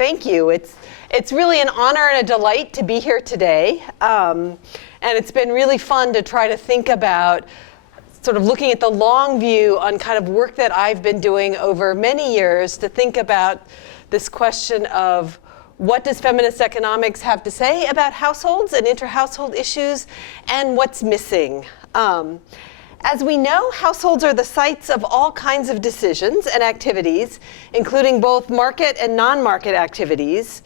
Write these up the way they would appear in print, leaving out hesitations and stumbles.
Thank you. It's really an honor and a delight to be here today. And it's been really fun to try to think about sort of looking at the long view on kind of work that I've been doing over many years to think about this question of what does feminist economics have to say about households and inter-household issues, and what's missing. As we know, households are the sites of all kinds of decisions and activities, including both market and non-market activities.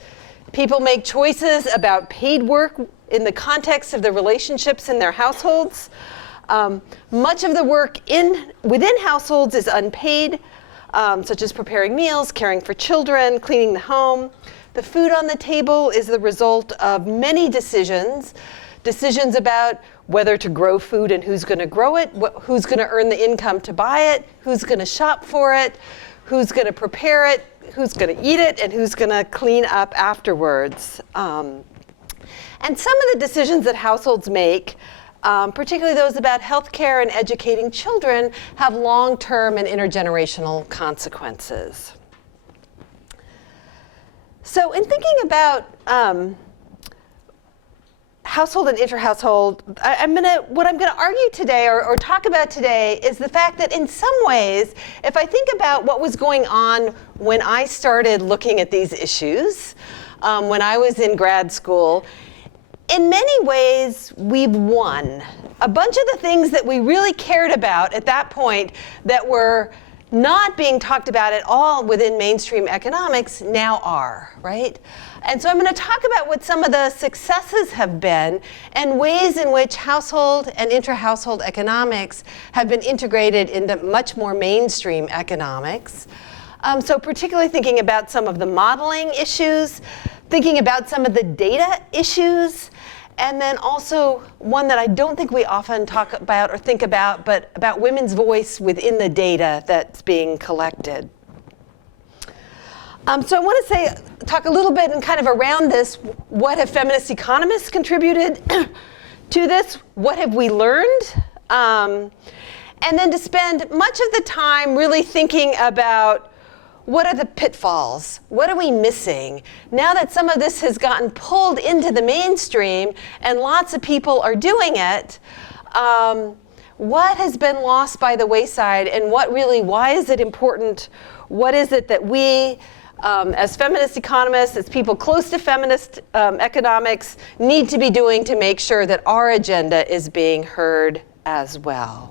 People make choices about paid work in the context of the relationships in their households. Much of the work within households is unpaid, such as preparing meals, caring for children, cleaning the home. The food on the table is the result of many decisions about whether to grow food and who's going to grow it, who's going to earn the income to buy it, who's going to shop for it, who's going to prepare it, who's going to eat it, and who's going to clean up afterwards. And some of the decisions that households make, particularly those about healthcare and educating children, have long-term and intergenerational consequences. So in thinking about household and inter-household, what I'm gonna argue today or talk about today is the fact that in some ways, if I think about what was going on when I started looking at these issues, when I was in grad school, in many ways, we've won. A bunch of the things that we really cared about at that point that were not being talked about at all within mainstream economics now are, right? And so I'm going to talk about what some of the successes have been and ways in which household and inter-household economics have been integrated into much more mainstream economics. So particularly thinking about some of the modeling issues, thinking about some of the data issues, and then also one that I don't think we often talk about or think about, but about women's voice within the data that's being collected. So I want to talk a little bit and kind of around this, what have feminist economists contributed to this? What have we learned? And then to spend much of the time really thinking about what are the pitfalls? What are we missing? Now that some of this has gotten pulled into the mainstream and lots of people are doing it, what has been lost by the wayside, and why is it important? What is it that we, as feminist economists, as people close to feminist economics, need to be doing to make sure that our agenda is being heard as well?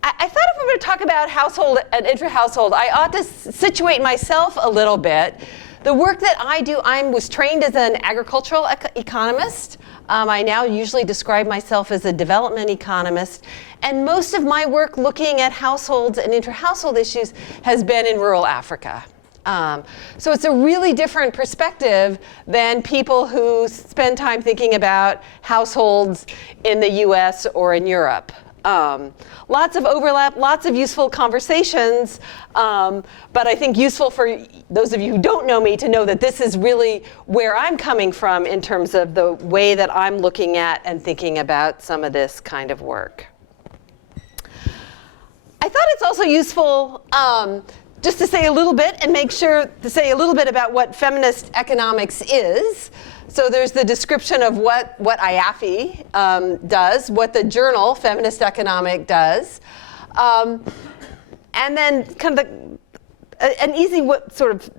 I thought if we were going to talk about household and inter-household, I ought to situate myself a little bit. The work that I do, I was trained as an agricultural economist. I now usually describe myself as a development economist. And most of my work looking at households and inter-household issues has been in rural Africa. So it's a really different perspective than people who spend time thinking about households in the US or in Europe. Lots of overlap, lots of useful conversations, but I think useful for those of you who don't know me to know that this is really where I'm coming from in terms of the way that I'm looking at and thinking about some of this kind of work. I thought it's also useful just to say a little bit and make sure to say a little bit about what feminist economics is. So there's the description of what IAFFE does, what the journal Feminist Economic does, and then kind of an easy sort of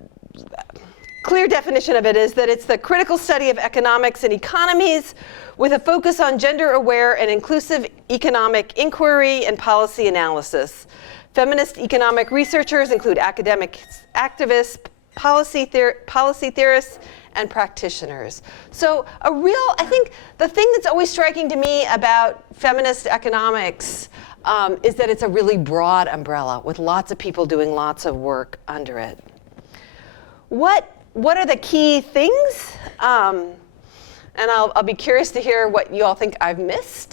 clear definition of it is that it's the critical study of economics and economies with a focus on gender-aware and inclusive economic inquiry and policy analysis. Feminist economic researchers include academics, activists, policy theorists, and practitioners. So I think the thing that's always striking to me about feminist economics is that it's a really broad umbrella with lots of people doing lots of work under it. What are the key things? And I'll be curious to hear what you all think I've missed.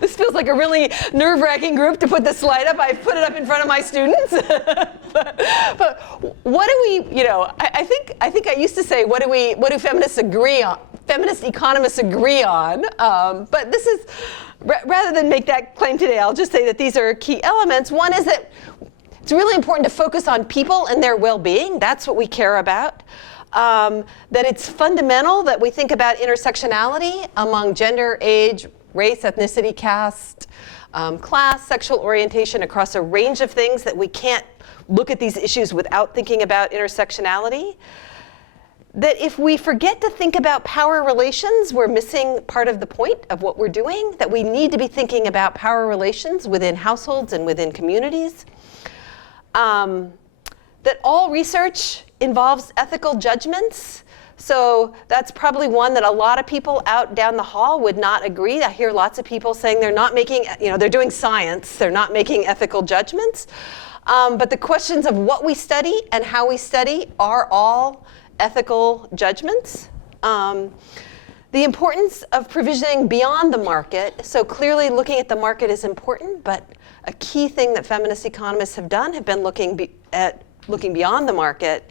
This feels like a really nerve-wracking group to put this slide up. I've put it up in front of my students. but what do we, I think I used to say, what do feminists agree on? Feminist economists agree on. But this is, rather than make that claim today, I'll just say that these are key elements. One is that It's really important to focus on people and their well-being. That's what we care about. That it's fundamental that we think about intersectionality among gender, age, race, ethnicity, caste, class, sexual orientation, across a range of things, that we can't look at these issues without thinking about intersectionality. That if we forget to think about power relations, we're missing part of the point of what we're doing, that we need to be thinking about power relations within households and within communities. That all research involves ethical judgments. So that's probably one that a lot of people out down the hall would not agree. I hear lots of people saying they're not making, they're doing science, they're not making ethical judgments. But the questions of what we study and how we study are all ethical judgments. The importance of provisioning beyond the market. So clearly looking at the market is important, but a key thing that feminist economists have done have been looking beyond the market.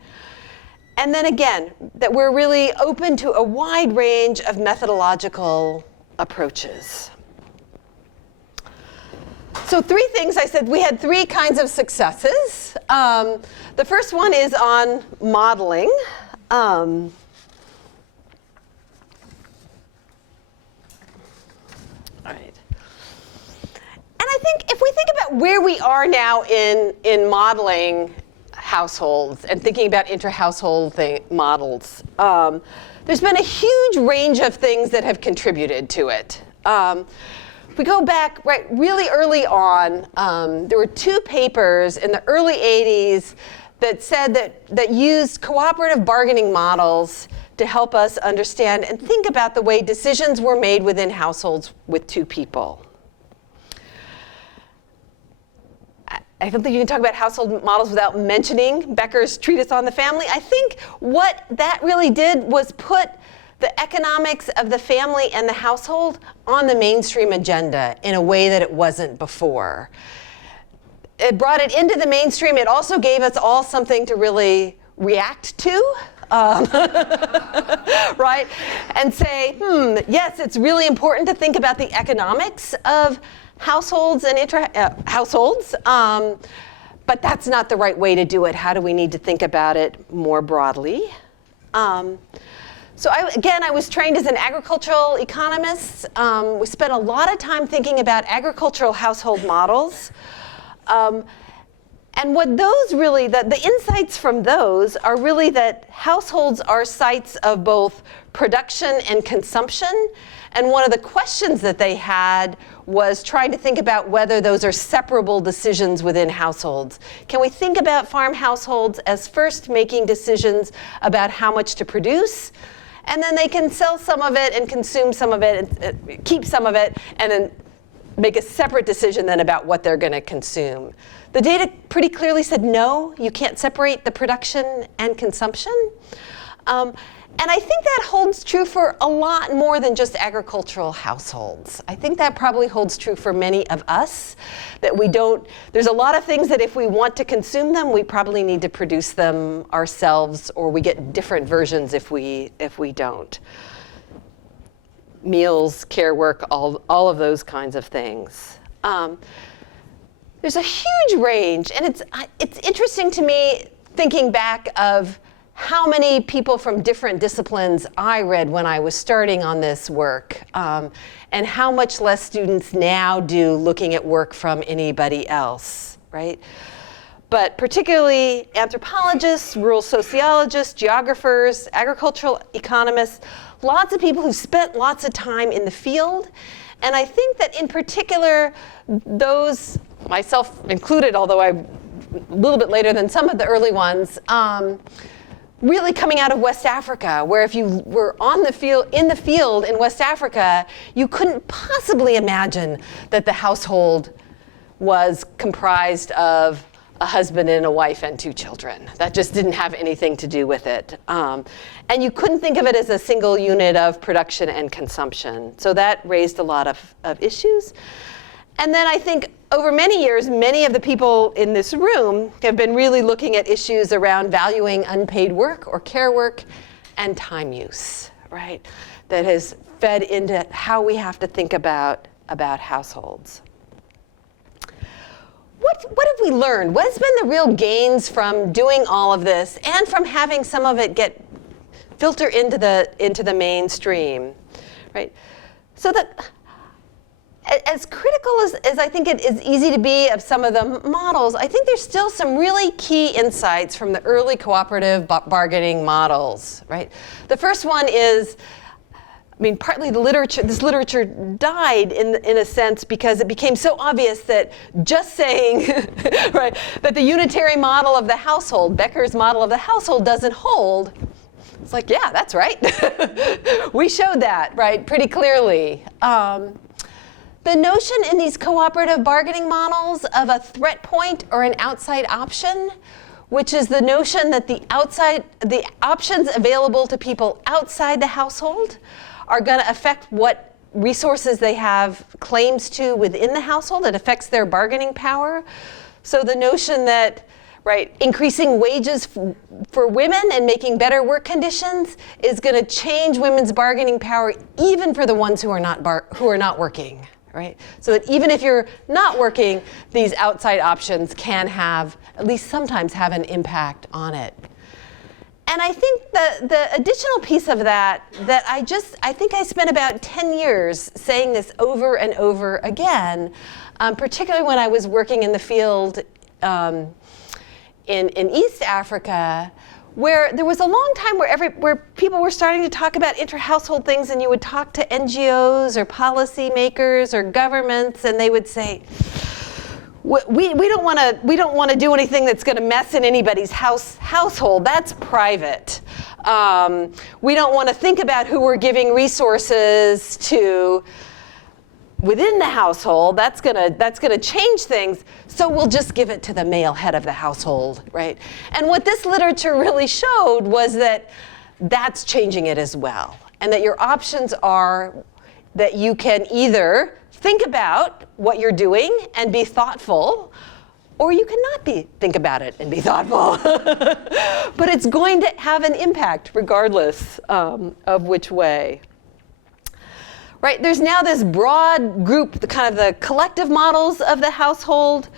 And then again, that we're really open to a wide range of methodological approaches. So 3 things I said, we had 3 kinds of successes. The first one is on modeling. All right. And I think if we think about where we are now in modeling households and thinking about inter-household models, there's been a huge range of things that have contributed to it. If we go back really early on, there were 2 papers in the early 80s that said that used cooperative bargaining models to help us understand and think about the way decisions were made within households with 2 people. I don't think you can talk about household models without mentioning Becker's treatise on the family. I think what that really did was put the economics of the family and the household on the mainstream agenda in a way that it wasn't before. It brought it into the mainstream. It also gave us all something to really react to, right? And say, yes, it's really important to think about the economics of households and households, but that's not the right way to do it. How do we need to think about it more broadly? So I was trained as an agricultural economist. We spent a lot of time thinking about agricultural household models. And what those really, the insights from those are really that households are sites of both production and consumption. And one of the questions that they had was trying to think about whether those are separable decisions within households. Can we think about farm households as first making decisions about how much to produce, and then they can sell some of it and consume some of it and keep some of it, and then make a separate decision then about what they're going to consume? The data pretty clearly said no, you can't separate the production and consumption. And I think that holds true for a lot more than just agricultural households. I think that probably holds true for many of us, that we don't, there's a lot of things that if we want to consume them, we probably need to produce them ourselves, or we get different versions if we don't. Meals, care work, all of those kinds of things. There's a huge range, and it's interesting to me thinking back of how many people from different disciplines I read when I was starting on this work, and how much less students now do looking at work from anybody else, right? But particularly anthropologists, rural sociologists, geographers, agricultural economists, lots of people who spent lots of time in the field. And I think that in particular, those, myself included, although I'm a little bit later than some of the early ones, really coming out of West Africa, where if you were in the field in West Africa, you couldn't possibly imagine that the household was comprised of a husband and a wife and 2 children. That just didn't have anything to do with it. And you couldn't think of it as a single unit of production and consumption. So that raised a lot of issues. And then I think over many years, many of the people in this room have been really looking at issues around valuing unpaid work or care work and time use, right? That has fed into how we have to think about households. what have we learned? What has been the real gains from doing all of this and from having some of it get filter into the mainstream, right? So that as critical as I think it is easy to be of some of the models, I think there's still some really key insights from the early cooperative bargaining models, right? The first one is, I mean, partly this literature died in a sense because it became so obvious that just saying, right, that the unitary model of the household, Becker's model of the household, doesn't hold. It's like, yeah, that's right. We showed that, right, pretty clearly. The notion in these cooperative bargaining models of a threat point or an outside option, which is the notion that the options available to people outside the household are going to affect what resources they have claims to within the household. It affects their bargaining power. So the notion that, right, increasing wages for women and making better work conditions is going to change women's bargaining power, even for the ones who are not working, right? So that even if you're not working, these outside options can have, at least sometimes, have an impact on it. And I think the additional piece of that I think I spent about 10 years saying this over and over again, particularly when I was working in the field in East Africa, where there was a long time where people were starting to talk about inter-household things, and you would talk to NGOs or policymakers or governments, and they would say, we don't want to do anything that's going to mess in anybody's household. That's private. We don't want to think about who we're giving resources to within the household. That's gonna change things. So we'll just give it to the male head of the household, right? And what this literature really showed was that that's changing it as well, and that your options are that you can either think about what you're doing and be thoughtful, or you cannot think about it and be thoughtful. But it's going to have an impact regardless of which way. Right, there's now this broad group, the collective models of the household,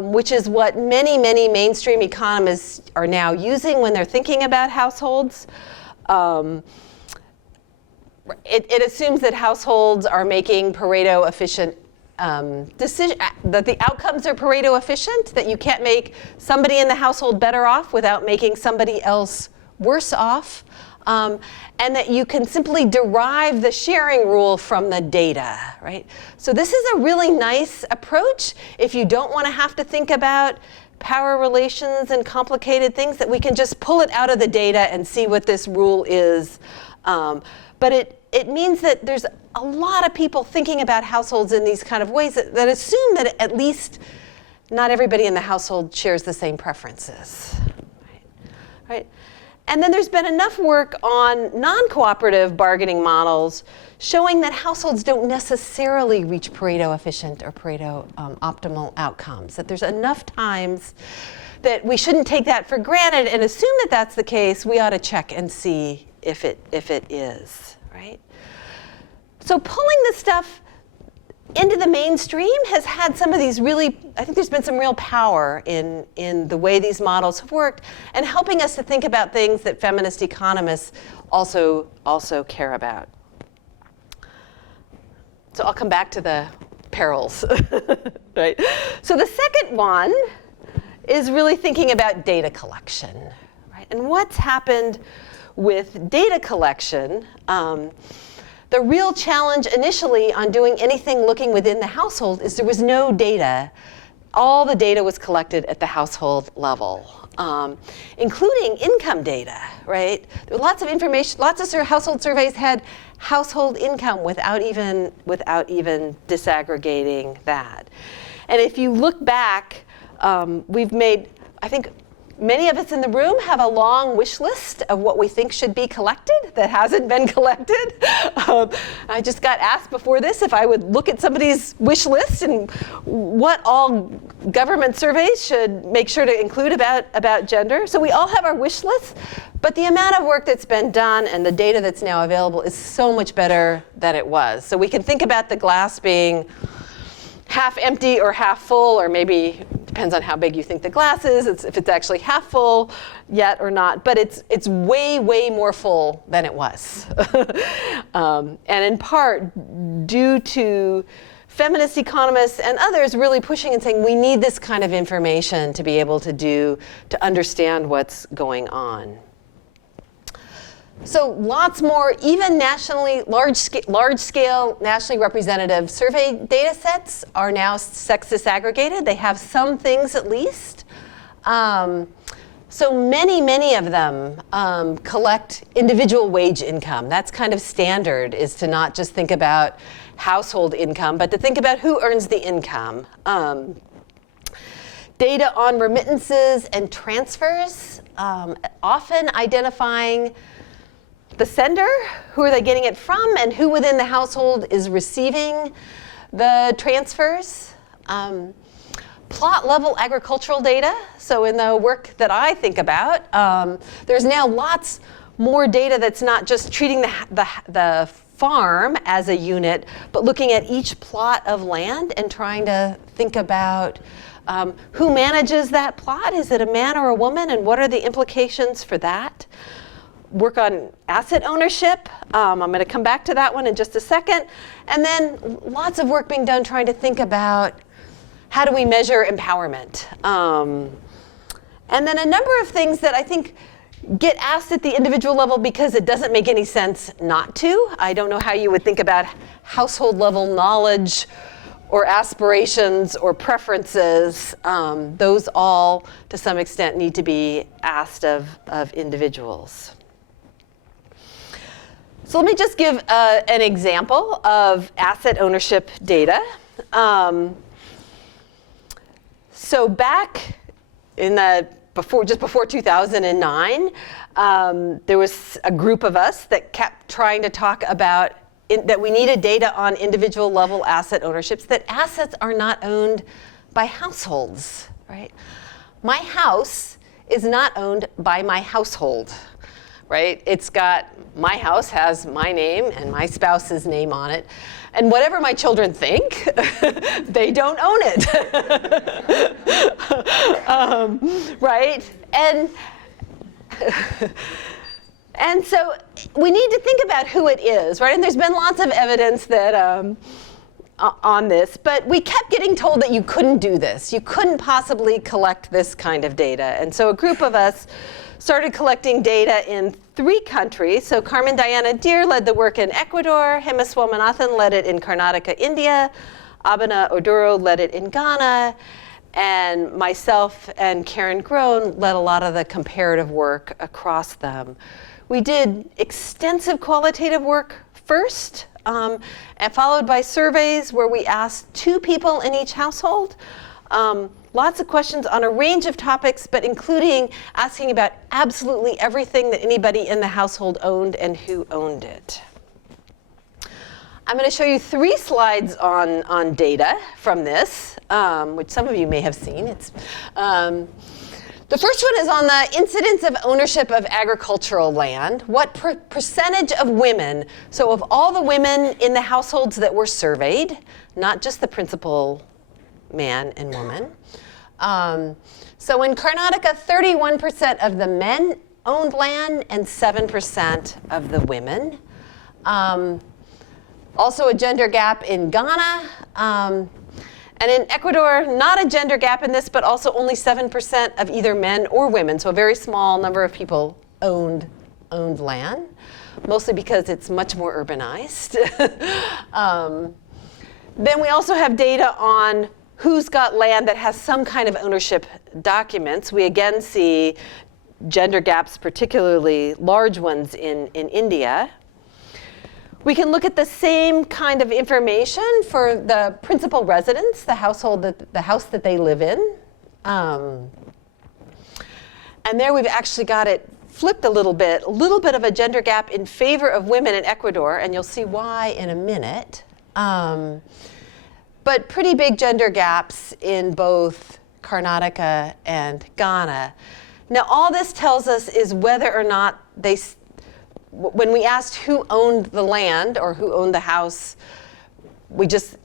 which is what many mainstream economists are now using when they're thinking about households. It assumes that households are making Pareto efficient decisions, that the outcomes are Pareto efficient, that you can't make somebody in the household better off without making somebody else worse off, and that you can simply derive the sharing rule from the data, right? So this is a really nice approach if you don't want to have to think about power relations and complicated things, that we can just pull it out of the data and see what this rule is. But it means that there's a lot of people thinking about households in these kind of ways that assume that at least not everybody in the household shares the same preferences, right? And then there's been enough work on non-cooperative bargaining models showing that households don't necessarily reach Pareto efficient or Pareto optimal outcomes, that there's enough times that we shouldn't take that for granted and assume that that's the case. We ought to check and see if it is, right? So pulling this stuff into the mainstream has had some of these really, I think there's been some real power in the way these models have worked and helping us to think about things that feminist economists also care about. So I'll come back to the perils, right? So the second one is really thinking about data collection, right? And what's happened with data collection. The real challenge initially on doing anything looking within the household is there was no data. All the data was collected at the household level, including income data, right? There were lots of information, lots of household surveys had household income without even disaggregating that. And if you look back, we've made, I think, many of us in the room have a long wish list of what we think should be collected that hasn't been collected. I just got asked before this if I would look at somebody's wish list and what all government surveys should make sure to include about gender. So we all have our wish lists, but the amount of work that's been done and the data that's now available is so much better than it was. So we can think about the glass being half empty or half full, or maybe depends on how big you think the glass is, if it's actually half full yet or not, but it's way, way more full than it was. And in part due to feminist economists and others really pushing and saying we need this kind of information to be able to understand what's going on. So lots more, even nationally, large-scale, nationally representative survey data sets are now sex disaggregated. They have some things at least. So many of them collect individual wage income. That's kind of standard, is to not just think about household income, but to think about who earns the income. Data on remittances and transfers, often identifying the sender, who are they getting it from, and who within the household is receiving the transfers. Plot level agricultural data. So in the work that I think about, there's now lots more data that's not just treating the farm as a unit, but looking at each plot of land and trying to think about who manages that plot. Is it a man or a woman, and what are the implications for that? Work on asset ownership. I'm going to come back to that one in just a second. And then lots of work being done trying to think about how do we measure empowerment. And then a number of things that I think get asked at the individual level because it doesn't make any sense not to. I don't know how you would think about household level knowledge or aspirations or preferences. Those all, to some extent, need to be asked of individuals. So let me just give an example of asset ownership data. So back in just before 2009, there was a group of us that kept trying to talk about that we needed data on individual level asset ownerships, that assets are not owned by households, right? My house is not owned by my household, right? My house has my name and my spouse's name on it. And whatever my children think, they don't own it, right? And so we need to think about who it is, right? And there's been lots of evidence that on this, but we kept getting told that you couldn't do this. You couldn't possibly collect this kind of data. And so a group of us started collecting data in 3 countries. So Carmen Diana Deer led the work in Ecuador, Hema Swaminathan led it in Karnataka, India, Abena Oduro led it in Ghana, and myself and Karen Groen led a lot of the comparative work across them. We did extensive qualitative work first, and followed by surveys where we asked 2 people in each household. Lots of questions on a range of topics, but including asking about absolutely everything that anybody in the household owned and who owned it. I'm going to show you 3 slides on data from this, which some of you may have seen. The first one is on the incidence of ownership of agricultural land. What percentage of women, so of all the women in the households that were surveyed, not just the principal man and woman. So in Karnataka, 31% of the men owned land and 7% of the women. Also a gender gap in Ghana. And in Ecuador, not a gender gap in this, but also only 7% of either men or women. So a very small number of people owned land, mostly because it's much more urbanized. Then we also have data on who's got land that has some kind of ownership documents. We again see gender gaps, particularly large ones in India. We can look at the same kind of information for the principal residence, the house that they live in. And there we've actually got it flipped a little bit of a gender gap in favor of women in Ecuador, and you'll see why in a minute. But pretty big gender gaps in both Karnataka and Ghana. Now, all this tells us is whether or not when we asked who owned the land or who owned the house,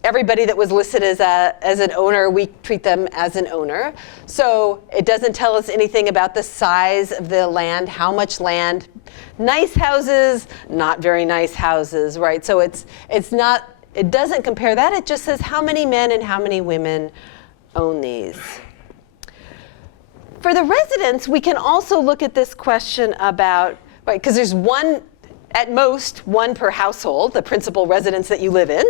everybody that was listed as an owner, we treat them as an owner. So it doesn't tell us anything about the size of the land, how much land. Nice houses, not very nice houses, right? So it doesn't compare that. It just says how many men and how many women own these. For the residents, we can also look at this question about, right, because there's at most one per household, the principal residence that you live in,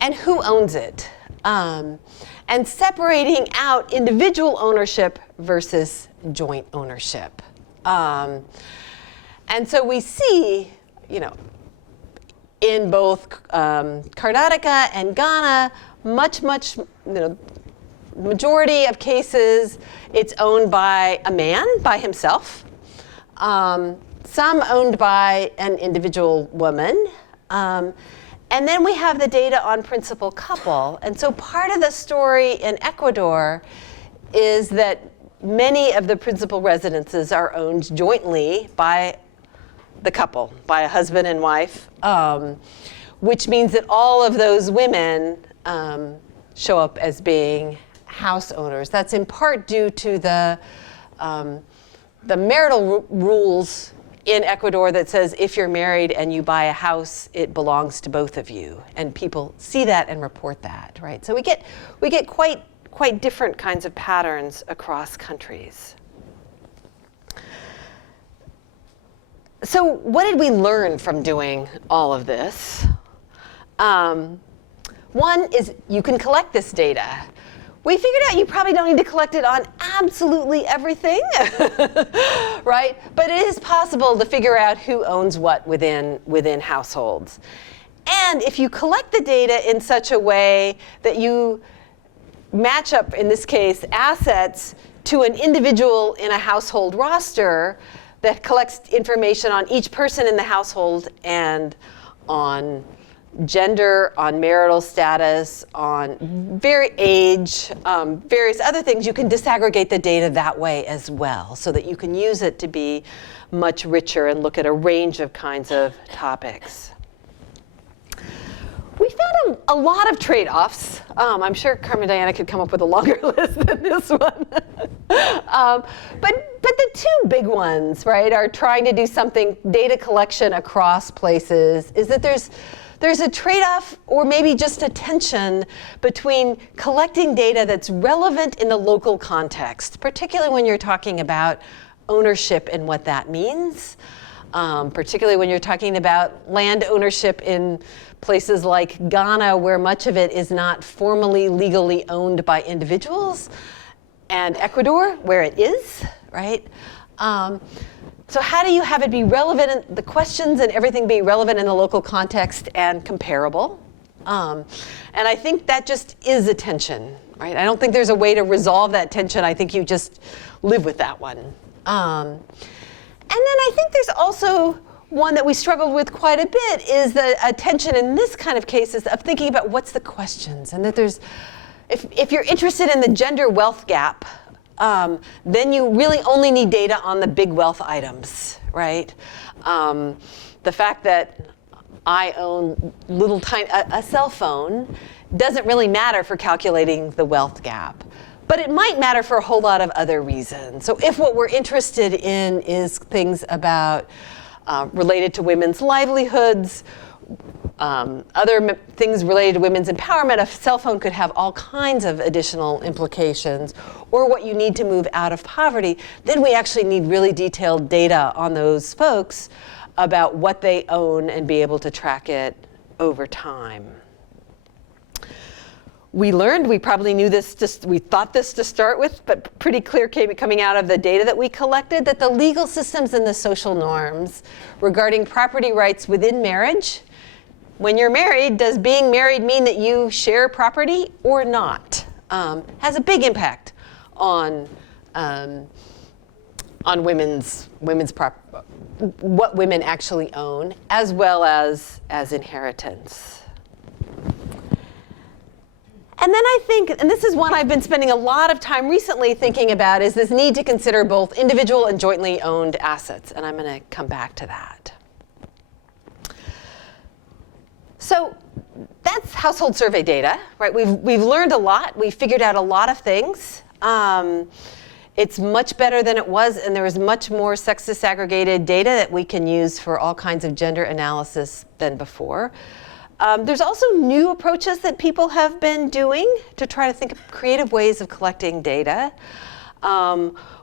and who owns it, and separating out individual ownership versus joint ownership. And so we see, in both Karnataka and Ghana, much, majority of cases, it's owned by a man, by himself. Some owned by an individual woman. And then we have the data on principal couple. And so part of the story in Ecuador is that many of the principal residences are owned jointly by the couple, by a husband and wife, which means that all of those women show up as being house owners. That's in part due to the marital rules in Ecuador that says if you're married and you buy a house, it belongs to both of you, and people see that and report that, right? So we get quite different kinds of patterns across countries. So what did we learn from doing all of this? One is you can collect this data. We figured out you probably don't need to collect it on absolutely everything, right? But it is possible to figure out who owns what within households. And if you collect the data in such a way that you match up, in this case, assets to an individual in a household roster that collects information on each person in the household and on gender, on marital status, on age, various other things, you can disaggregate the data that way as well, so that you can use it to be much richer and look at a range of kinds of topics. We found a lot of trade-offs. I'm sure Carmen Diana could come up with a longer list than this one. But the two big ones, right, are trying to do something, data collection across places, is that there's a trade-off, or maybe just a tension, between collecting data that's relevant in the local context, particularly when you're talking about ownership and what that means, particularly when you're talking about land ownership in places like Ghana, where much of it is not formally, legally owned by individuals, and Ecuador, where it is, right? So how do you have it be relevant, the questions and everything be relevant in the local context and comparable? And I think that just is a tension, right? I don't think there's a way to resolve that tension. I think you just live with that one. And then I think there's also one that we struggled with quite a bit, is the tension in this kind of cases of thinking about what's the questions, and that there's, if you're interested in the gender wealth gap, then you really only need data on the big wealth items, right? The fact that I own a cell phone doesn't really matter for calculating the wealth gap, but it might matter for a whole lot of other reasons. So if what we're interested in is things about related to women's livelihoods, other things related to women's empowerment, a cell phone could have all kinds of additional implications, or what you need to move out of poverty, then we actually need really detailed data on those folks about what they own and be able to track it over time. We learned, we probably knew this, we thought this to start with, but pretty clear coming out of the data that we collected, that the legal systems and the social norms regarding property rights within marriage, when you're married, does being married mean that you share property or not? Has a big impact on women's what women actually own, as well as inheritance. And then I think, and this is one I've been spending a lot of time recently thinking about, is this need to consider both individual and jointly owned assets. And I'm going to come back to that. So that's household survey data, right? We've learned a lot. We've figured out a lot of things. It's much better than it was, and there is much more sex disaggregated data that we can use for all kinds of gender analysis than before. There's also new approaches that people have been doing to try to think of creative ways of collecting data.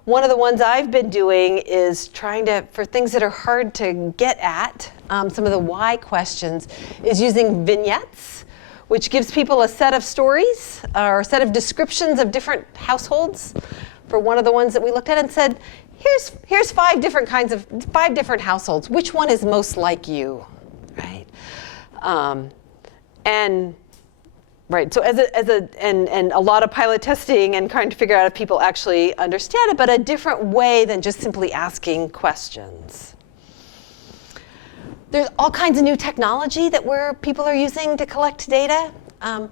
One of the ones I've been doing is trying to, for things that are hard to get at, some of the why questions, is using vignettes, which gives people a set of stories or a set of descriptions of different households. For one of the ones that we looked at and said, here's five different households. Which one is most like you, right? So and a lot of pilot testing and trying to figure out if people actually understand it, but a different way than just simply asking questions. There's all kinds of new technology that people are using to collect data. I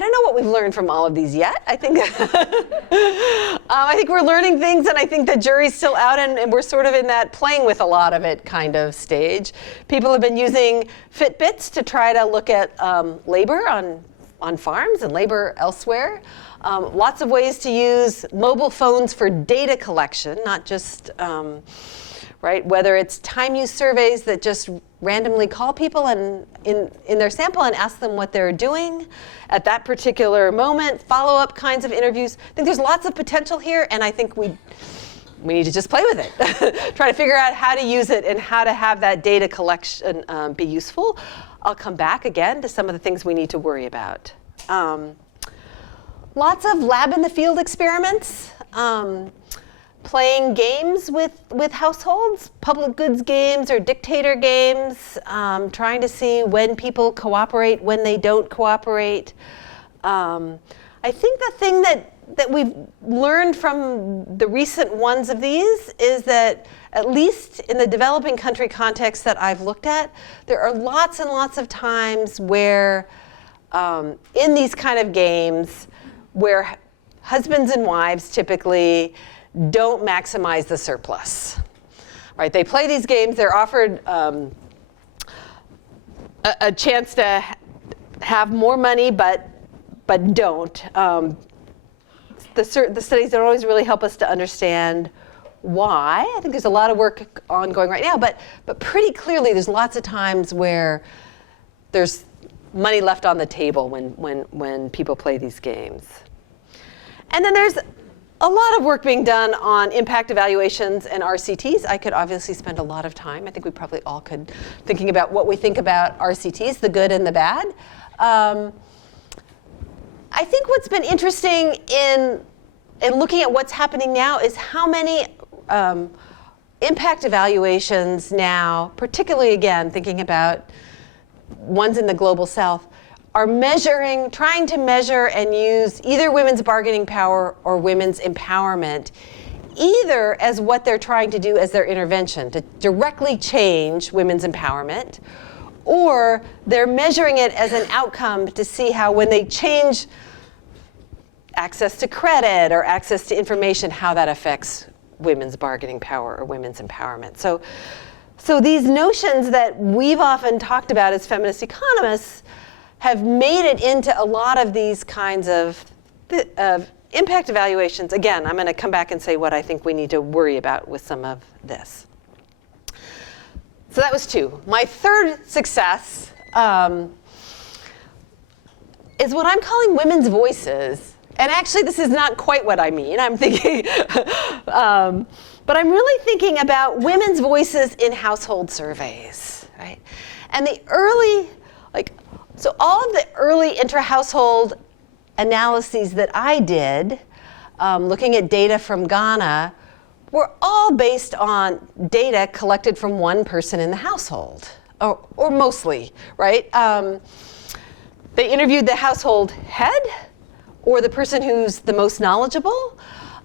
don't know what we've learned from all of these yet. I think I think we're learning things, and I think the jury's still out, and we're sort of in that playing with a lot of it kind of stage. People have been using Fitbits to try to look at labor on farms and labor elsewhere. Lots of ways to use mobile phones for data collection, not just right? Whether it's time use surveys that just randomly call people and in their sample and ask them what they're doing at that particular moment, follow-up kinds of interviews. I think there's lots of potential here, and I think we need to just play with it. Try to figure out how to use it and how to have that data collection be useful. I'll come back again to some of the things we need to worry about. Lots of lab in the field experiments. Playing games with households, public goods games or dictator games, trying to see when people cooperate, when they don't cooperate. I think the thing that we've learned from the recent ones of these is that, at least in the developing country context that I've looked at, there are lots and lots of times where, in these kind of games, where husbands and wives typically don't maximize the surplus, right? They play these games, they're offered a chance to have more money, but don't. The studies don't always really help us to understand why. I think there's a lot of work ongoing right now, but pretty clearly there's lots of times where there's money left on the table when people play these games. And then there's a lot of work being done on impact evaluations and RCTs. I could obviously spend a lot of time. I think we probably all could, thinking about what we think about RCTs, the good and the bad. I think what's been interesting in looking at what's happening now is how many impact evaluations now, particularly again, thinking about ones in the global south, are trying to measure and use either women's bargaining power or women's empowerment, either as what they're trying to do as their intervention, to directly change women's empowerment, or they're measuring it as an outcome to see how when they change access to credit or access to information, how that affects women's bargaining power or women's empowerment. So these notions that we've often talked about as feminist economists have made it into a lot of these kinds of impact evaluations. Again, I'm going to come back and say what I think we need to worry about with some of this. So that was two. My third success is what I'm calling women's voices. And actually, this is not quite what I mean. I'm thinking, but I'm really thinking about women's voices in household surveys, right? And the early, so all of the early intra-household analyses that I did, looking at data from Ghana, were all based on data collected from one person in the household, or mostly, right? They interviewed the household head, or the person who's the most knowledgeable.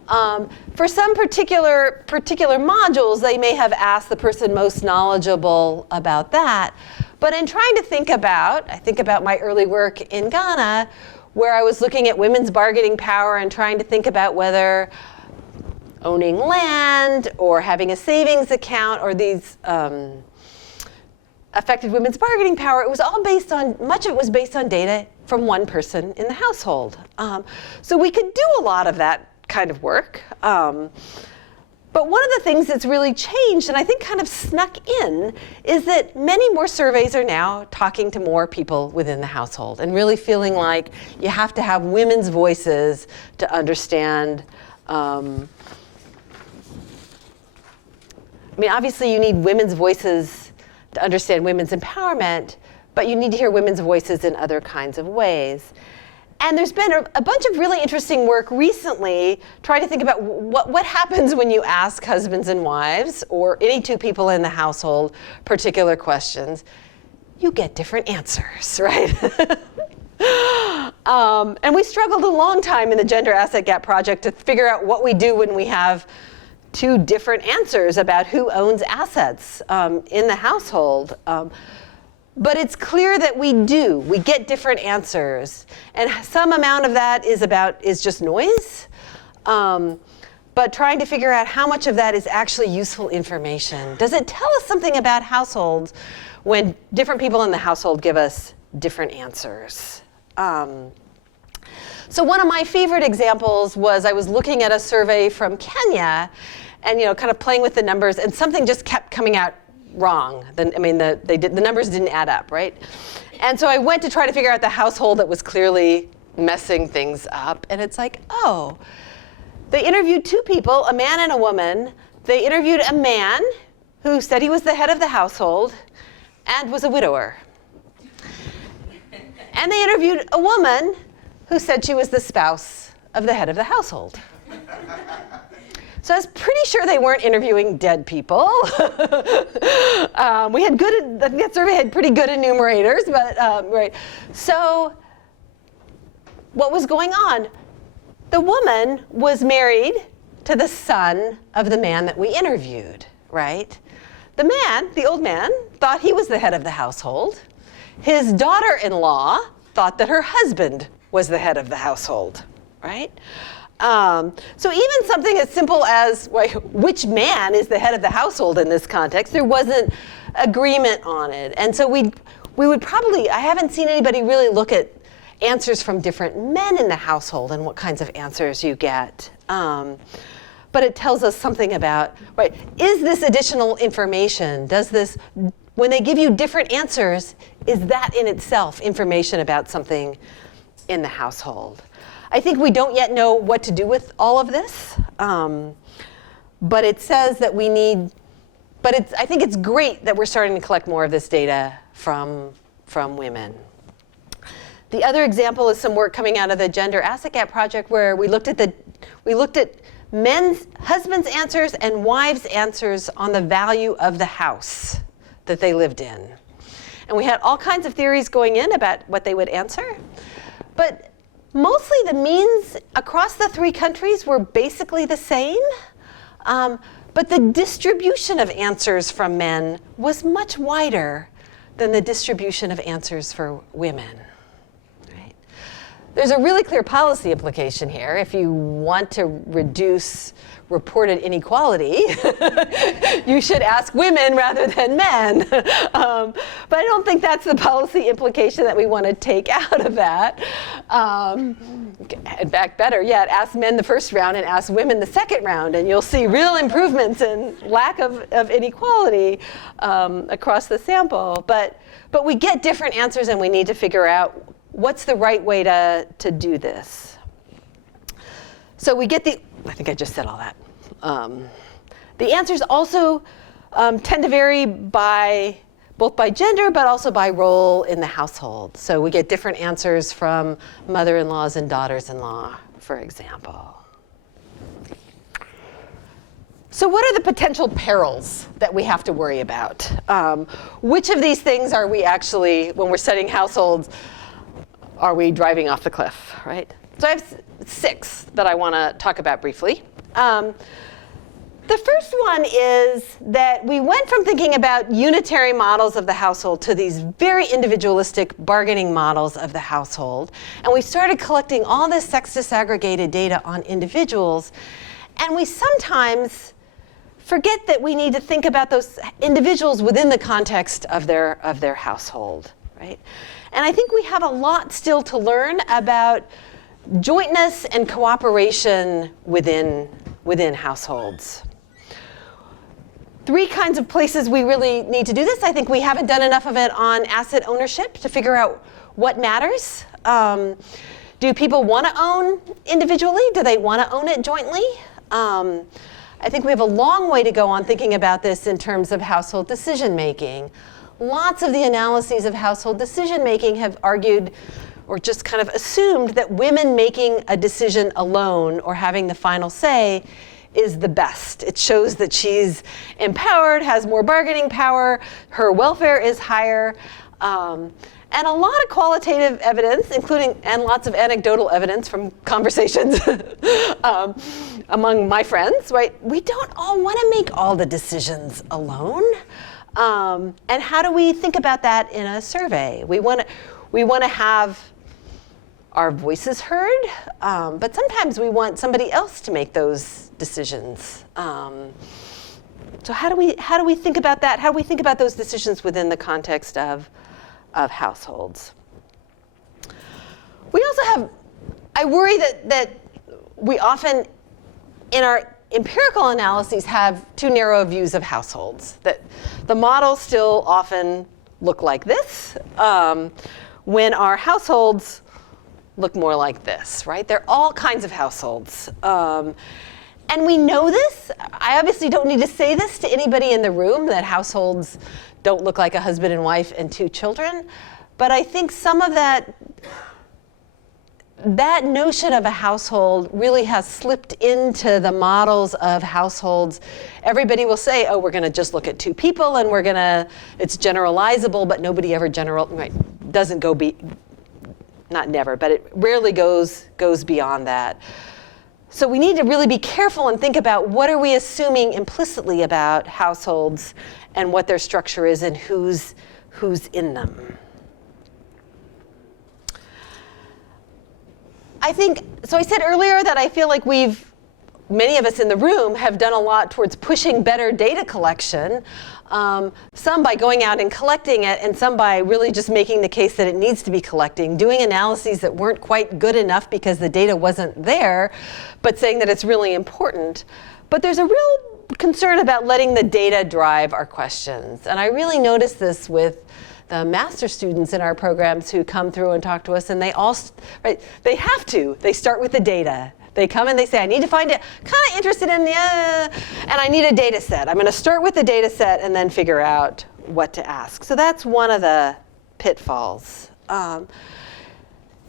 For some particular modules, they may have asked the person most knowledgeable about that. But in trying to think about my early work in Ghana, where I was looking at women's bargaining power and trying to think about whether owning land or having a savings account or these affected women's bargaining power, it was all based on, much of it was based on data from one person in the household. So we could do a lot of that kind of work. But one of the things that's really changed, and I think kind of snuck in, is that many more surveys are now talking to more people within the household and really feeling like you have to have women's voices to understand. I mean, obviously you need women's voices to understand women's empowerment, but you need to hear women's voices in other kinds of ways. And there's been a bunch of really interesting work recently trying to think about what happens when you ask husbands and wives, or any two people in the household, particular questions. You get different answers, right? And we struggled a long time in the Gender Asset Gap Project to figure out what we do when we have two different answers about who owns assets in the household. But it's clear that we get different answers. And some amount of that is just noise. But trying to figure out how much of that is actually useful information. Does it tell us something about households when different people in the household give us different answers? So one of my favorite examples was I was looking at a survey from Kenya and kind of playing with the numbers, and something just kept coming out wrong. The numbers didn't add up, right? And so I went to try to figure out the household that was clearly messing things up. And it's like, oh, they interviewed two people, a man and a woman. They interviewed a man who said he was the head of the household and was a widower. And they interviewed a woman who said she was the spouse of the head of the household. So I was pretty sure they weren't interviewing dead people. We had that survey had pretty good enumerators, but right. So what was going on? The woman was married to the son of the man that we interviewed, right? The man, the old man, thought he was the head of the household. His daughter-in-law thought that her husband was the head of the household, right? So even something as simple as which man is the head of the household in this context, there wasn't agreement on it. And so we would probably, I haven't seen anybody really look at answers from different men in the household and what kinds of answers you get. But it tells us something about, is this additional information, when they give you different answers, is that in itself information about something in the household? I think we don't yet know what to do with all of this, but it says that we need, I think it's great that we're starting to collect more of this data from women. The other example is some work coming out of the Gender Asset Gap Project where we looked at husbands' answers and wives' answers on the value of the house that they lived in. And we had all kinds of theories going in about what they would answer, but mostly the means across the three countries were basically the same, but the distribution of answers from men was much wider than the distribution of answers for women. Right? There's a really clear policy implication here. If you want to reduce reported inequality, you should ask women rather than men. But I don't think that's the policy implication that we want to take out of that. In fact, better yet, ask men the first round and ask women the second round, and you'll see real improvements in lack of inequality across the sample. But we get different answers, and we need to figure out what's the right way to do this. So we get I think I just said all that. The answers also tend to vary both by gender, but also by role in the household. So we get different answers from mother-in-laws and daughters-in-law, for example. So what are the potential perils that we have to worry about? Which of these things are we actually, when we're studying households, are we driving off the cliff, right? So I have 6 that I want to talk about briefly. The first one is that we went from thinking about unitary models of the household to these very individualistic bargaining models of the household. And we started collecting all this sex disaggregated data on individuals. And we sometimes forget that we need to think about those individuals within the context of their household, right? And I think we have a lot still to learn about jointness and cooperation within households. 3 kinds of places we really need to do this. I think we haven't done enough of it on asset ownership to figure out what matters. Do people want to own individually? Do they want to own it jointly? I think we have a long way to go on thinking about this in terms of household decision making. Lots of the analyses of household decision making have argued or just kind of assumed that women making a decision alone or having the final say is the best. It shows that she's empowered, has more bargaining power, her welfare is higher. And a lot of qualitative evidence, and lots of anecdotal evidence from conversations among my friends, right? We don't all want to make all the decisions alone. And how do we think about that in a survey? We want to have our voices heard, but sometimes we want somebody else to make those decisions. So how do we think about that? How do we think about those decisions within the context of households? We also have, I worry that we often, in our empirical analyses, have too narrow views of households, that the models still often look like this, when our households look more like this, right? There are all kinds of households. And we know this. I obviously don't need to say this to anybody in the room, that households don't look like a husband and wife and 2 children. But I think some of that notion of a household really has slipped into the models of households. Everybody will say, oh, we're going to just look at 2 people and it's generalizable, but nobody ever doesn't go not never, but it rarely goes beyond that. So we need to really be careful and think about what are we assuming implicitly about households and what their structure is and who's in them. I said earlier that I feel like many of us in the room have done a lot towards pushing better data collection, some by going out and collecting it, and some by really just making the case that it needs to be collecting, doing analyses that weren't quite good enough because the data wasn't there, but saying that it's really important. But there's a real concern about letting the data drive our questions. And I really notice this with the master students in our programs who come through and talk to us, and they have to. They start with the data. They come and they say, I need to find it, kind of interested in and I need a data set. I'm going to start with the data set and then figure out what to ask. So that's one of the pitfalls.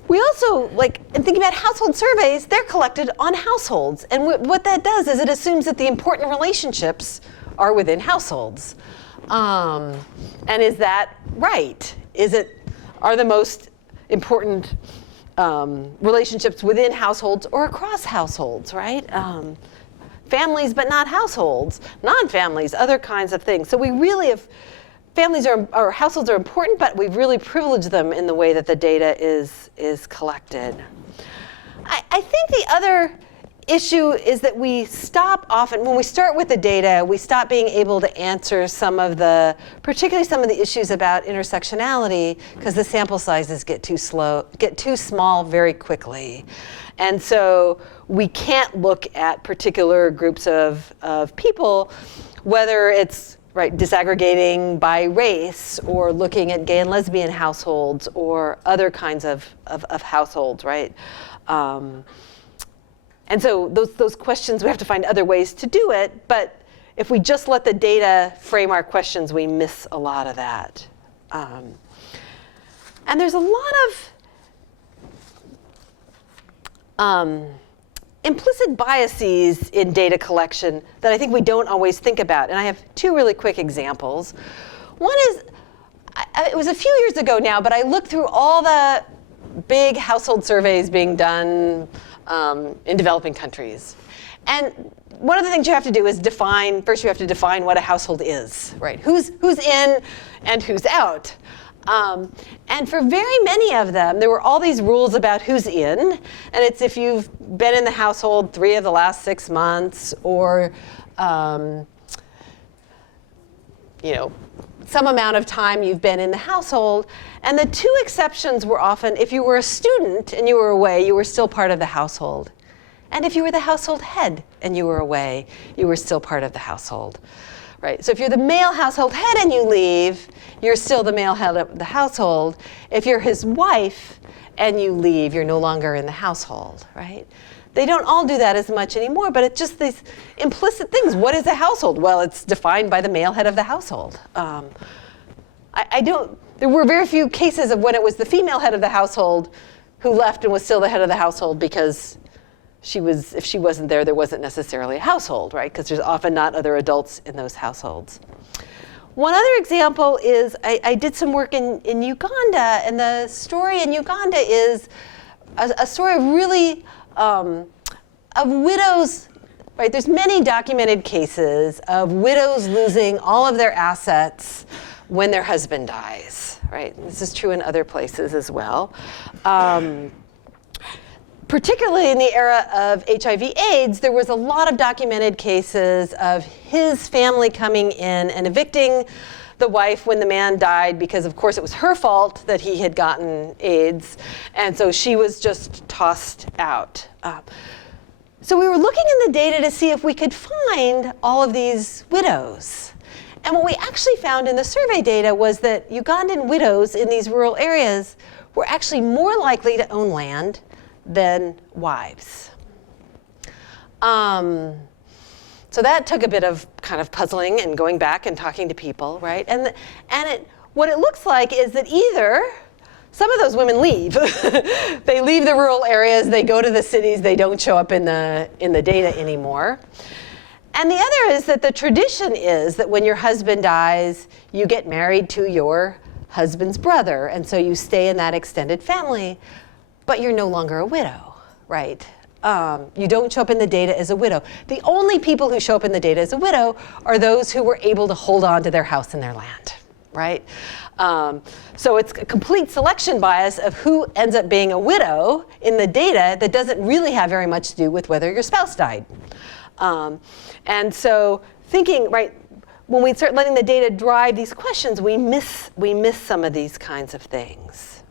We also, in thinking about household surveys, they're collected on households. And what that does is it assumes that the important relationships are within households. And is that right? Are the most important relationships within households or across households, right? Families but not households, non-families, other kinds of things. So we really have, households are important, but we've really privileged them in the way that the data is collected. I think the other issue is that we stop often, when we start with the data, we stop being able to answer particularly some of the issues about intersectionality, because the sample sizes get too small very quickly. And so we can't look at particular groups of people, whether it's disaggregating by race or looking at gay and lesbian households or other kinds of households, right? And so those questions, we have to find other ways to do it, but if we just let the data frame our questions, we miss a lot of that. And there's a lot of implicit biases in data collection that I think we don't always think about. And I have 2 really quick examples. One is, it was a few years ago now, but I looked through all the big household surveys being done in developing countries. And one of the things you have to do is first you have to define what a household is, right? Who's in and who's out. And for very many of them, there were all these rules about who's in, and it's if you've been in the household 3 of the last 6 months, or some amount of time you've been in the household. And the two exceptions were often, if you were a student and you were away, you were still part of the household. And if you were the household head and you were away, you were still part of the household. Right? So if you're the male household head and you leave, you're still the male head of the household. If you're his wife and you leave, you're no longer in the household, right? They don't all do that as much anymore, but it's just these implicit things. What is a household? Well, it's defined by the male head of the household. There were very few cases of when it was the female head of the household who left and was still the head of the household because if she wasn't there, there wasn't necessarily a household, right? Because there's often not other adults in those households. One other example is I did some work in Uganda, and the story in Uganda is a story of really of widows, right? There's many documented cases of widows losing all of their assets when their husband dies, right? This is true in other places as well. Particularly in the era of HIV/AIDS, there was a lot of documented cases of his family coming in and evicting the wife when the man died because, of course, it was her fault that he had gotten AIDS, and so she was just tossed out. So we were looking in the data to see if we could find all of these widows. And what we actually found in the survey data was that Ugandan widows in these rural areas were actually more likely to own land than wives. So that took a bit of kind of puzzling and going back and talking to people, right? What it looks like is that either some of those women leave. They leave the rural areas, they go to the cities, they don't show up in the data anymore. And the other is that the tradition is that when your husband dies, you get married to your husband's brother, and so you stay in that extended family, but you're no longer a widow, right? You don't show up in the data as a widow. The only people who show up in the data as a widow are those who were able to hold on to their house and their land, right? So it's a complete selection bias of who ends up being a widow in the data that doesn't really have very much to do with whether your spouse died. And so thinking, right, when we start letting the data drive these questions, we miss some of these kinds of things.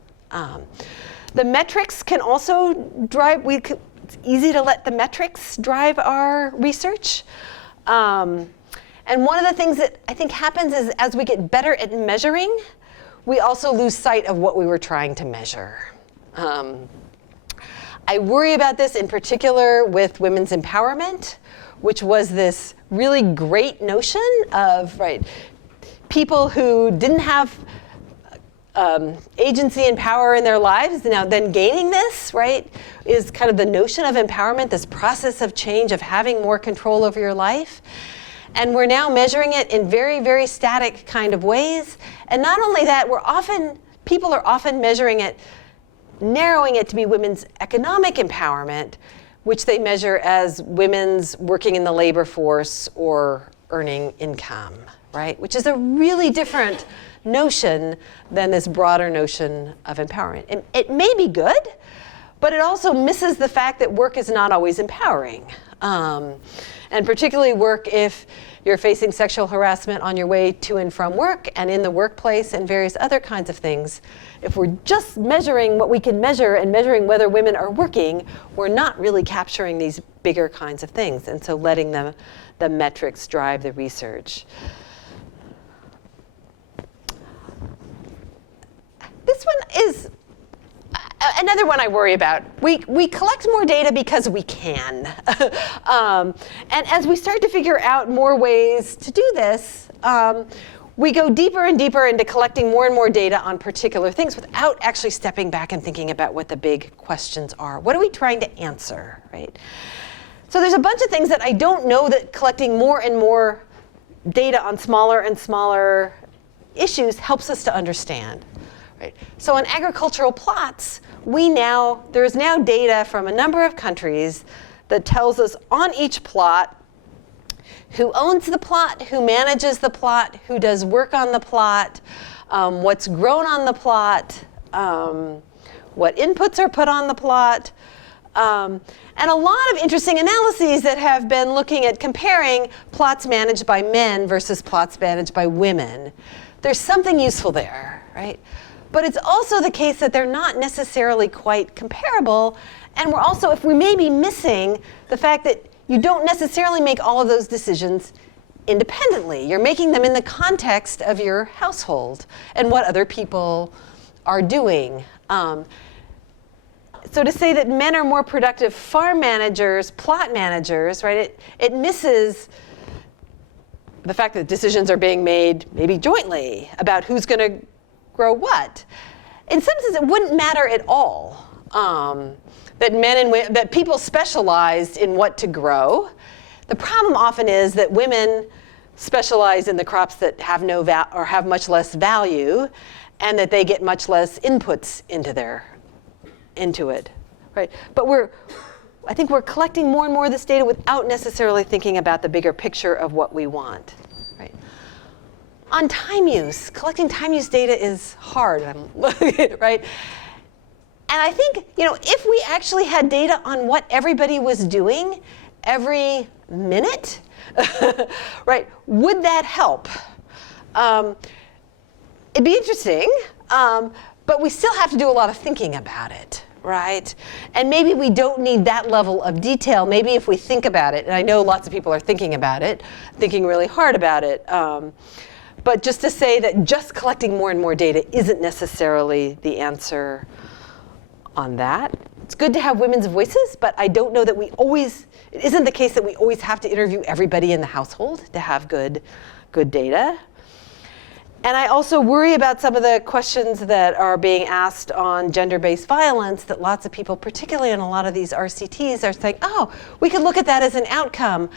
The metrics can also drive, it's easy to let the metrics drive our research. And one of the things that I think happens is as we get better at measuring, we also lose sight of what we were trying to measure. I worry about this in particular with women's empowerment, which was this really great notion of, right, people who didn't have agency and power in their lives, now then gaining this, right, is kind of the notion of empowerment, this process of change, of having more control over your life. And we're now measuring it in very, very static kind of ways. And not only that, people are often measuring it, narrowing it to be women's economic empowerment, which they measure as women's working in the labor force or earning income, right? Which is a really different notion than this broader notion of empowerment. And it may be good, but it also misses the fact that work is not always empowering. And particularly work if you're facing sexual harassment on your way to and from work and in the workplace and various other kinds of things. If we're just measuring what we can measure and measuring whether women are working, we're not really capturing these bigger kinds of things. And so letting the metrics drive the research. This one is another one I worry about. We collect more data because we can. And as we start to figure out more ways to do this, we go deeper and deeper into collecting more and more data on particular things without actually stepping back and thinking about what the big questions are. What are we trying to answer, right? So there's a bunch of things that I don't know that collecting more and more data on smaller and smaller issues helps us to understand. Right. So in agricultural plots, there's now data from a number of countries that tells us on each plot who owns the plot, who manages the plot, who does work on the plot, what's grown on the plot, what inputs are put on the plot, And a lot of interesting analyses that have been looking at comparing plots managed by men versus plots managed by women. There's something useful there, right? But it's also the case that they're not necessarily quite comparable. And we're also, if we may be missing the fact that you don't necessarily make all of those decisions independently. You're making them in the context of your household and what other people are doing. So to say that men are more productive farm managers, plot managers, right, it misses the fact that decisions are being made maybe jointly about who's going to grow what. In some sense, it wouldn't matter at all that men and women, that people specialized in what to grow. The problem often is that women specialize in the crops that have no or have much less value, and that they get much less inputs into it, right? But I think we're collecting more and more of this data without necessarily thinking about the bigger picture of what we want, right? On time use, collecting time use data is hard, right? And I think, if we actually had data on what everybody was doing every minute, right, would that help? It'd be interesting, but we still have to do a lot of thinking about it, right? And maybe we don't need that level of detail. Maybe if we think about it, and I know lots of people are thinking about it, thinking really hard about it, but just to say that just collecting more and more data isn't necessarily the answer on that. It's good to have women's voices, but I don't know that it isn't the case that we always have to interview everybody in the household to have good data. And I also worry about some of the questions that are being asked on gender-based violence, that lots of people, particularly in a lot of these RCTs, are saying, oh, we could look at that as an outcome.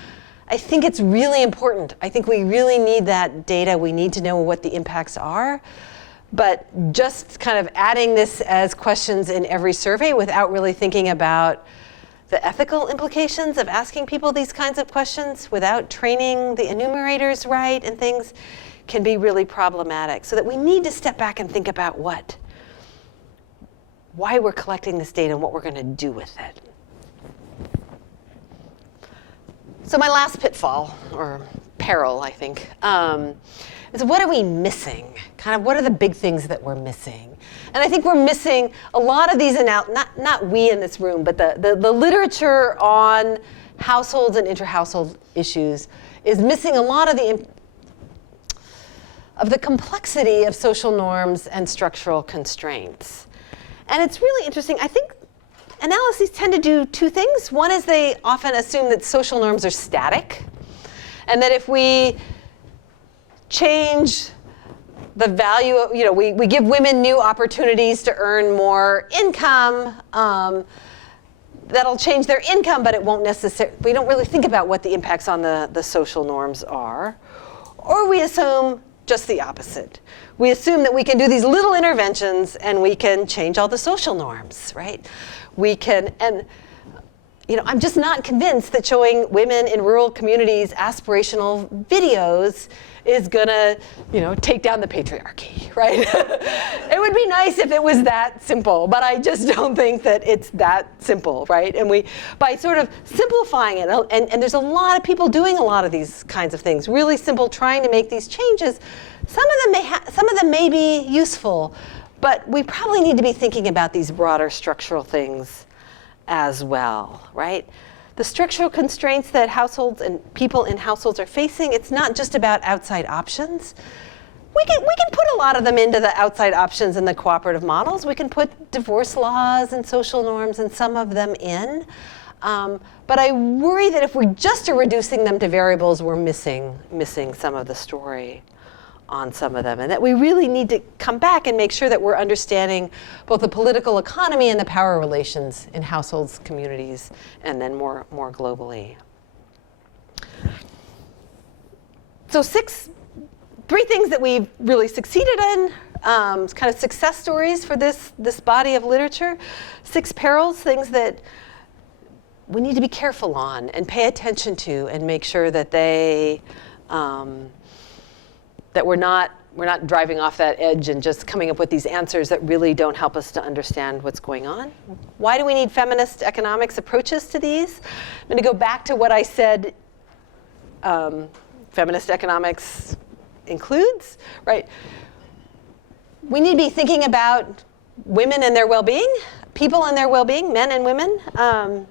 I think it's really important. I think we really need that data. We need to know what the impacts are. But just kind of adding this as questions in every survey without really thinking about the ethical implications of asking people these kinds of questions without training the enumerators right and things can be really problematic. So that we need to step back and think about why we're collecting this data and what we're going to do with it. So my last pitfall, or peril, I think, is what are we missing? Kind of what are the big things that we're missing? And I think we're missing a lot of these, not we in this room, but the literature on households and inter-household issues is missing a lot of the complexity of social norms and structural constraints. And it's really interesting. I think analyses tend to do two things. One is they often assume that social norms are static, and that if we change the value of, we give women new opportunities to earn more income, that'll change their income, but it won't necessarily, we don't really think about what the impacts on the social norms are. Or we assume just the opposite. We assume that we can do these little interventions and we can change all the social norms, right? We can, and I'm just not convinced that showing women in rural communities aspirational videos is gonna, take down the patriarchy, right? It would be nice if it was that simple, but I just don't think that it's that simple, right? And by sort of simplifying it, and there's a lot of people doing a lot of these kinds of things, really simple, trying to make these changes. Some of them may be useful, but we probably need to be thinking about these broader structural things as well, right? The structural constraints that households and people in households are facing, it's not just about outside options. We can put a lot of them into the outside options in the cooperative models. We can put divorce laws and social norms and some of them in. But I worry that if we just are reducing them to variables, we're missing some of the story on some of them, and that we really need to come back and make sure that we're understanding both the political economy and the power relations in households, communities, and then more globally. So three things that we've really succeeded in, kind of success stories for this body of literature. 6 perils, things that we need to be careful on and pay attention to and make sure that that we're not driving off that edge and just coming up with these answers that really don't help us to understand what's going on. Why do we need feminist economics approaches to these? I'm going to go back to what I said feminist economics includes, right? We need to be thinking about women and their well-being, people and their well-being, men and women.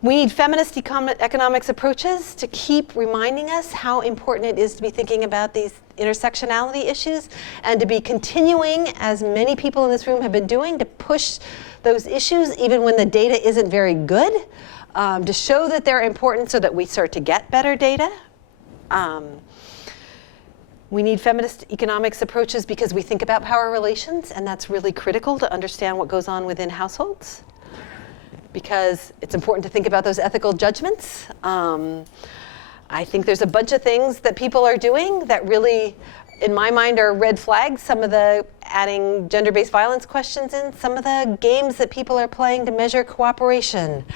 We need feminist economics approaches to keep reminding us how important it is to be thinking about these intersectionality issues and to be continuing, as many people in this room have been doing, to push those issues even when the data isn't very good, to show that they're important so that we start to get better data. We need feminist economics approaches because we think about power relations, and that's really critical to understand what goes on within households, because it's important to think about those ethical judgments. I think there's a bunch of things that people are doing that really, in my mind, are red flags. Some of the adding gender-based violence questions in, some of the games that people are playing to measure cooperation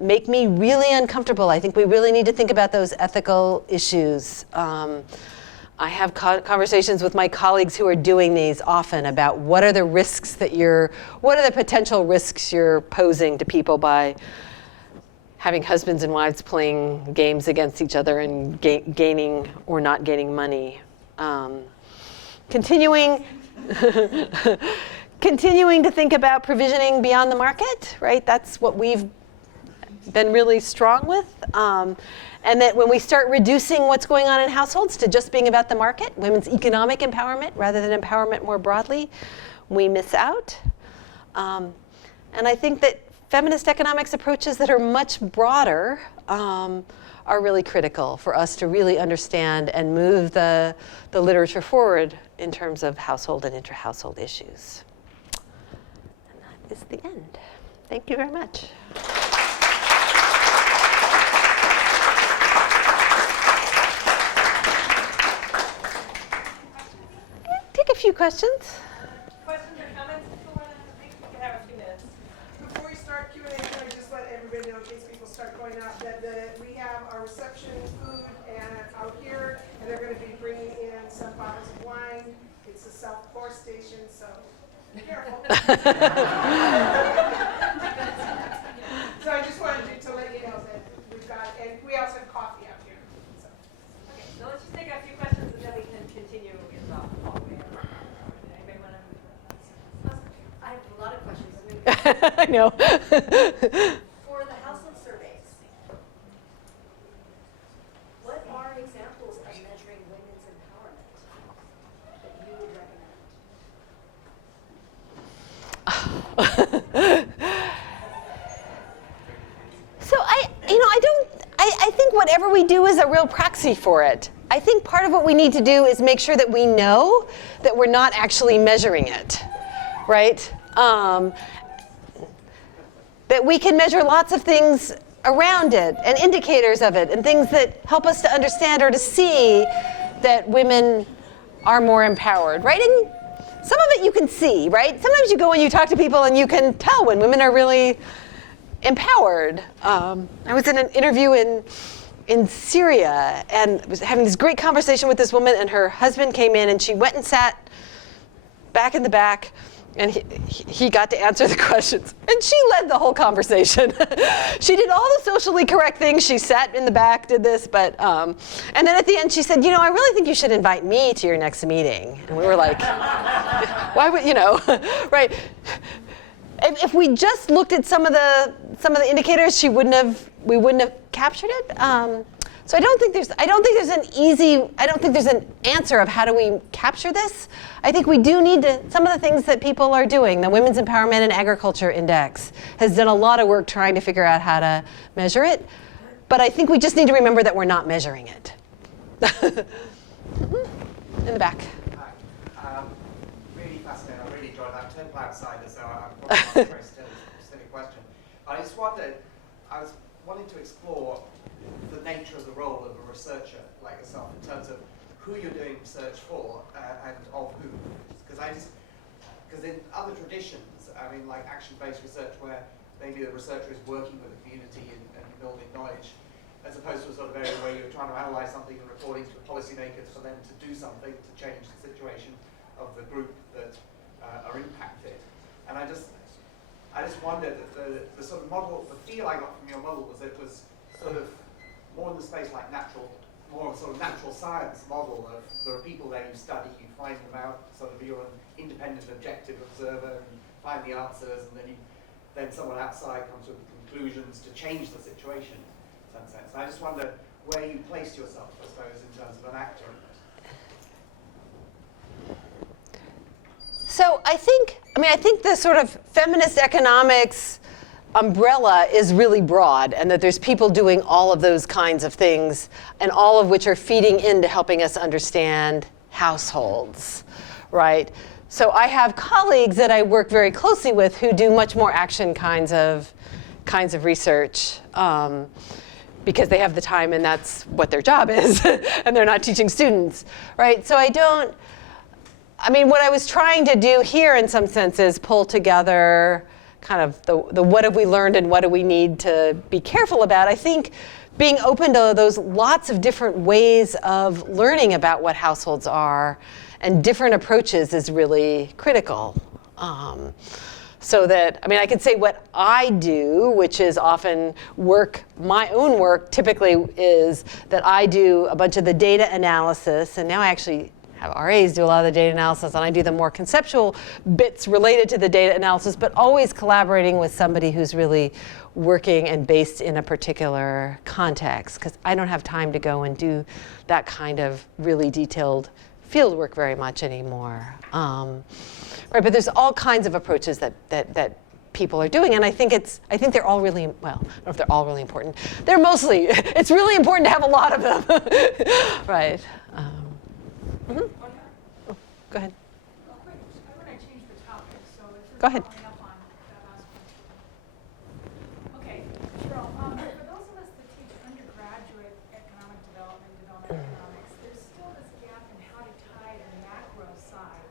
make me really uncomfortable. I think we really need to think about those ethical issues. I have conversations with my colleagues who are doing these often about what are the risks that what are the potential risks you're posing to people by having husbands and wives playing games against each other and gaining or not gaining money. Continuing to think about provisioning beyond the market, right? That's what we've been really strong with. And that when we start reducing what's going on in households to just being about the market, women's economic empowerment rather than empowerment more broadly, we miss out. And I think that feminist economics approaches that are much broader are really critical for us to really understand and move the literature forward in terms of household and inter-household issues. And that is the end. Thank you very much. Take a few questions. Questions or comments? People want to think we can have a few minutes. Before we start Q&A, can I just let everybody know, in case people start going out, that we have our reception food out here, and they're going to be bringing in some bottles of wine. It's a self-pour station, so be careful. So I just wanted to let you know that we've got, and we also have coffee out here. So. Okay, so let's just take a few questions and then we can continue in the hallway. Anybody want to? I have a lot of questions. I know. For the household surveys, what are examples of measuring women's empowerment that you would recommend? So I think whatever we do is a real proxy for it. I think part of what we need to do is make sure that we know that we're not actually measuring it, right? That we can measure lots of things around it and indicators of it and things that help us to understand or to see that women are more empowered, right? And some of it you can see, right? Sometimes you go and you talk to people and you can tell when women are really empowered. I was in an interview in Syria and was having this great conversation with this woman, and her husband came in and she went and sat back in the back, and he got to answer the questions. And she led the whole conversation. She did all the socially correct things. She sat in the back, did this, but, and then at the end she said, I really think you should invite me to your next meeting. And we were like, why would, right? If we just looked at some of the indicators, we wouldn't have captured it. So I don't think there's an answer of how do we capture this. I think we do need to, some of the things that people are doing, the Women's Empowerment and Agriculture Index has done a lot of work trying to figure out how to measure it. But I think we just need to remember that we're not measuring it. In the back. Hi. Really fascinating. I really enjoyed that. Turned outside, so I'm probably a very silly question. I just wondered, I was wanting to explore the nature of the role of a researcher like yourself in terms of who you're doing research for and of who. Because in other traditions, like action-based research where maybe the researcher is working with the community and building knowledge, as opposed to a sort of area where you're trying to analyse something and reporting to the policymakers for them to do something to change the situation of the group that are impacted. And I just wondered that the sort of model, the feel I got from your model was it was sort of more in the space like more sort of natural science model of there are people there you study, you find them out, sort of you're an independent, objective observer and find the answers, and then someone outside comes with the conclusions to change the situation in some sense. And I just wonder where you placed yourself, I suppose, in terms of an actor in this. So I think the sort of feminist economics umbrella is really broad, and that there's people doing all of those kinds of things, and all of which are feeding into helping us understand households, right? So I have colleagues that I work very closely with who do much more action kinds of research, because they have the time and that's what their job is, and they're not teaching students, right? So what I was trying to do here in some sense is pull together kind of the what have we learned and what do we need to be careful about. I think being open to those lots of different ways of learning about what households are and different approaches is really critical. So that, I could say what I do, which is often my own work typically is that I do a bunch of the data analysis, and now I actually have RAs do a lot of the data analysis, and I do the more conceptual bits related to the data analysis, but always collaborating with somebody who's really working and based in a particular context, because I don't have time to go and do that kind of really detailed field work very much anymore. Right, but there's all kinds of approaches that people are doing, and I think they're all really, well, I don't know if they're all really important. They're mostly, it's really important to have a lot of them, right? Mm-hmm. Oh, go ahead. Real quick, I want to change the topic, so it's Go ahead. following up on that last question. Okay, Cheryl, for those of us that teach undergraduate economic development economics, there's still this gap in how to tie the macro side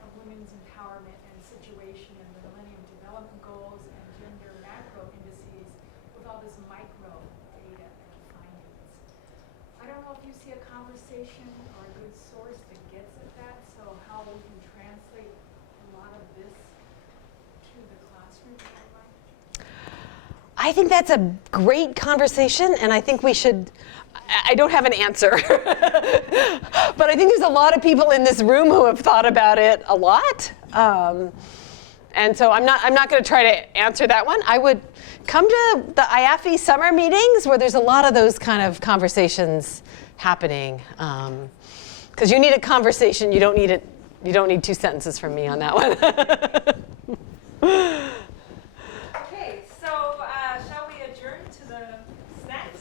of women's empowerment and situation and the Millennium Development Goals and gender macro indices with all this micro data and findings. I don't know if you see a conversation or a good source that gets at that, so how we can translate a lot of this to the classroom. I think that's a great conversation, and I think we should, I don't have an answer, but I think there's a lot of people in this room who have thought about it a lot. And so I'm not going to try to answer that one. I would come to the IAFFE summer meetings where there's a lot of those kind of conversations happening. Because you need a conversation, you don't need 2 sentences from me on that one. Okay, so shall we adjourn to the snacks?